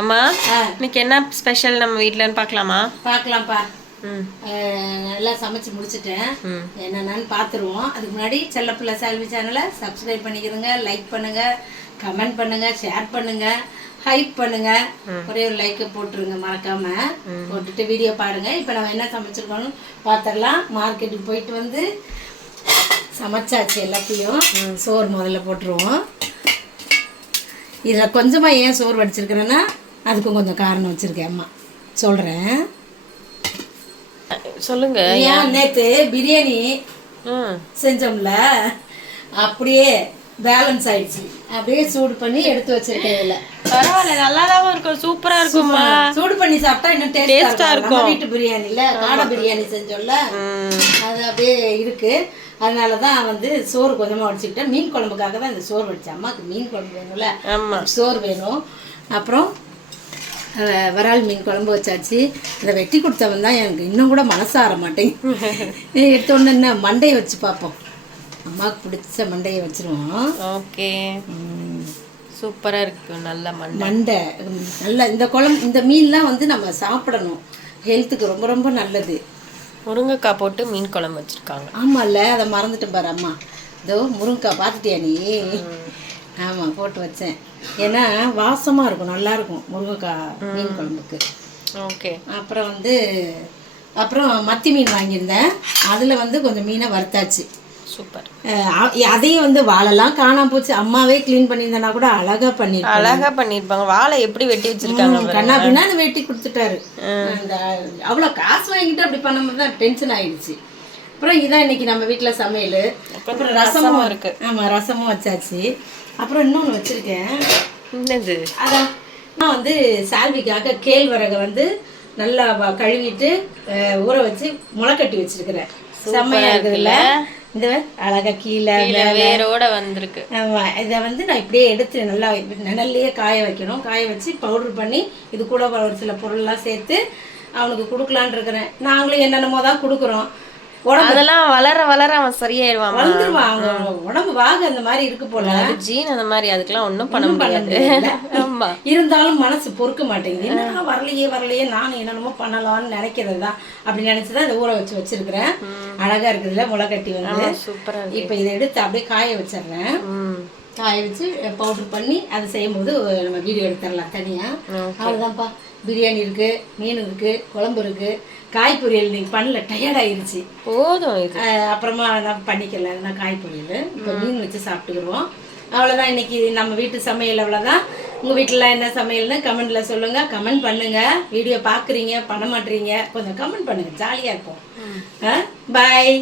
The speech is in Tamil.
அம்மா இன்னைக்கு என்ன ஸ்பெஷல் நம்ம வீட்லன்னு பார்க்கலாமா? பார்க்கலாம்ப்பா. நல்லா சமைச்சு முடிச்சுட்டேன். என்னென்னு பார்த்துருவோம். அதுக்கு முன்னாடி செல்லப்பிள்ளை செல்வி சேனலை சப்ஸ்கிரைப் பண்ணிக்கிறங்க, லைக் பண்ணுங்க, கமெண்ட் பண்ணுங்க, ஷேர் பண்ணுங்க, ஹைப் பண்ணுங்க. ஒரே ஒரு லைக்கை போட்டுருங்க மறக்காம. போட்டுட்டு வீடியோ பாருங்க. இப்போ நம்ம என்ன சமைச்சிருக்கோம்னு பார்த்துடலாம். மார்க்கெட்டுக்கு போயிட்டு வந்து சமைச்சாச்சு எல்லாத்தையும். சோறு முதல்ல போட்டுருவோம். இதில் கொஞ்சமாக ஏன் சோறு வடிச்சிருக்கிறேன்னா அதுக்கும் கொஞ்சம் காரணம் வச்சுருக்கேன். அம்மா சொல்கிறேன், சொல்லுங்க. ஏன் நேற்று பிரியாணி செஞ்சோம்ல, அப்படியே பேலன்ஸ் ஆயிடுச்சு. அப்படியே சூடு பண்ணி எடுத்து வச்சிருக்கேன். இதில் பரவாயில்ல, நல்லாதான் இருக்கும், சூப்பரா இருக்குமா. சூடு பண்ணி சாப்பிட்டா இன்னும் டேஸ்டா இருக்கும். வீட்டு பிரியாணில காடை பிரியாணி செஞ்சோம்ல, அது அப்படியே இருக்கு. அதனால தான் வந்து சோறு கொஞ்சமாக வடிச்சுக்கிட்டேன். மீன் குழம்புக்காக தான் இந்த சோறு வடித்தேன். அம்மாவுக்கு மீன் குழம்பு வேணும்ல, சோறு வேணும். அப்புறம் வரால் மீன் குழம்பு வச்சாச்சு. இதை வெட்டி கொடுத்தவன் தான் எனக்கு இன்னும் கூட மனசார மாட்டேங்குது. எடுத்தோன்னு என்ன மண்டையை வச்சு பார்ப்போம். அம்மாவுக்கு பிடிச்ச மண்டையை வச்சிருவோம். ஓகே, சூப்பராக இருக்கு. நல்ல மண்டை நல்ல இந்த குழம்பு, இந்த மீன்லாம் வந்து நம்ம சாப்பிடணும். ஹெல்த்துக்கு ரொம்ப ரொம்ப நல்லது. முருங்கைக்காய் போட்டு மீன் குழம்பு வச்சுருக்காங்க. ஆமாம்ல, அதை மறந்துட்டேன் பாரு அம்மா. இதோ முருங்கைக்காய் பார்த்துட்டியா நீ? ஆமாம், போட்டு வச்சேன். ஏன்னா வாசமாக இருக்கும், நல்லாயிருக்கும் முருங்கைக்காய் மீன் குழம்புக்கு. ஓகே. அப்புறம் மத்தி மீன் வாங்கியிருந்தேன். அதில் வந்து கொஞ்சம் மீனை வறுத்தாச்சு. சூப்பர். அதையும் வந்து வாழைலாம் காணாம போச்சு. அம்மாவே கிளீன் பண்ணியிருந்தேன்னா கூட அழகா பண்ணிருப்பாங்க. வாழை எப்படி வெட்டி வச்சிருக்காங்க கண்ணா பின்னா வெட்டி கொடுத்துட்டாரு. அவ்வளோ காசு வாங்கிட்டு அப்படி பண்ணும்போது தான் டென்ஷன் ஆயிடுச்சு. அப்புறம் இதான் இன்னைக்கு நம்ம வீட்டில் சமையல். அப்புறம் ரசமும் இருக்கு. ஆமாம், ரசமும் வச்சாச்சு. அப்புறம் இன்னொன்று வச்சிருக்கேன். என்னது? அதான் நான் வந்து சால்விக்காக கேழ்வரகை வந்து நல்லா கழுவிட்டு ஊற வச்சு முளைக்கட்டி வச்சிருக்கிறேன். செம்மையா இருக்குதுல்ல, இந்த அழகா கீழே வேரோட வந்திருக்கு. ஆமா, இதை வந்து நான் இப்படியே எடுத்து நல்லா நிழல்லையே காய வைக்கணும். காய வச்சு பவுடர் பண்ணி இது கூட ஒரு சில பொருள்லாம் சேர்த்து அவனுக்கு கொடுக்கலான் இருக்கிறேன். நாங்களும் என்னென்னமோ தான் கொடுக்குறோம். அதெல்லாம் வளர வளர அவன் சரியாயிடுவான், வளர்ந்துருவான். அவங்க உடம்பு வாங்க அந்த மாதிரி இருக்கு போல, ஜீன் அந்த மாதிரி. அதுக்கெல்லாம் ஒன்றும் பண்ண முடியாது. இருந்தாலும் மனசு பொறுக்க மாட்டேங்குது. என்னன்னா வரலையே நான் என்னென்னமோ பண்ணலாம்னு நினைக்கிறது தான். அப்படி நினைச்சுதான் இதை ஊற வச்சு வச்சிருக்கிறேன். அழகா இருக்குதுல்ல முளைக்கட்டி வந்து. சூப்பரா. இப்போ இதை எடுத்து அப்படியே காய வச்சிடுறேன். காய வச்சு பவுடர் பண்ணி அதை செய்யும் போது நம்ம வீடியோ எடுத்துடலாம் தனியா. அவ்வளோதான்ப்பா. பிரியாணி இருக்கு, மீன் இருக்கு, குழம்பு இருக்கு, காய் பொரியல் இன்னைக்கு பண்ணல, டயர்ட் ஆயிடுச்சு. போதும், அப்புறமா நான் பண்ணிக்கல. நான் காய் பொரியல் இப்போ மீன் வச்சு சாப்பிட்டுக்குருவோம். அவ்வளோதான் இன்னைக்கு நம்ம வீட்டு சமையல். அவ்வளோதான். உங்கள் வீட்டில் என்ன சமையல்னு கமெண்ட்ல சொல்லுங்க. கமெண்ட் பண்ணுங்க. வீடியோ பார்க்குறீங்க பண்ண மாட்டீங்க, கொஞ்சம் கமெண்ட் பண்ணுங்க, ஜாலியாக இருப்போம். பாய்.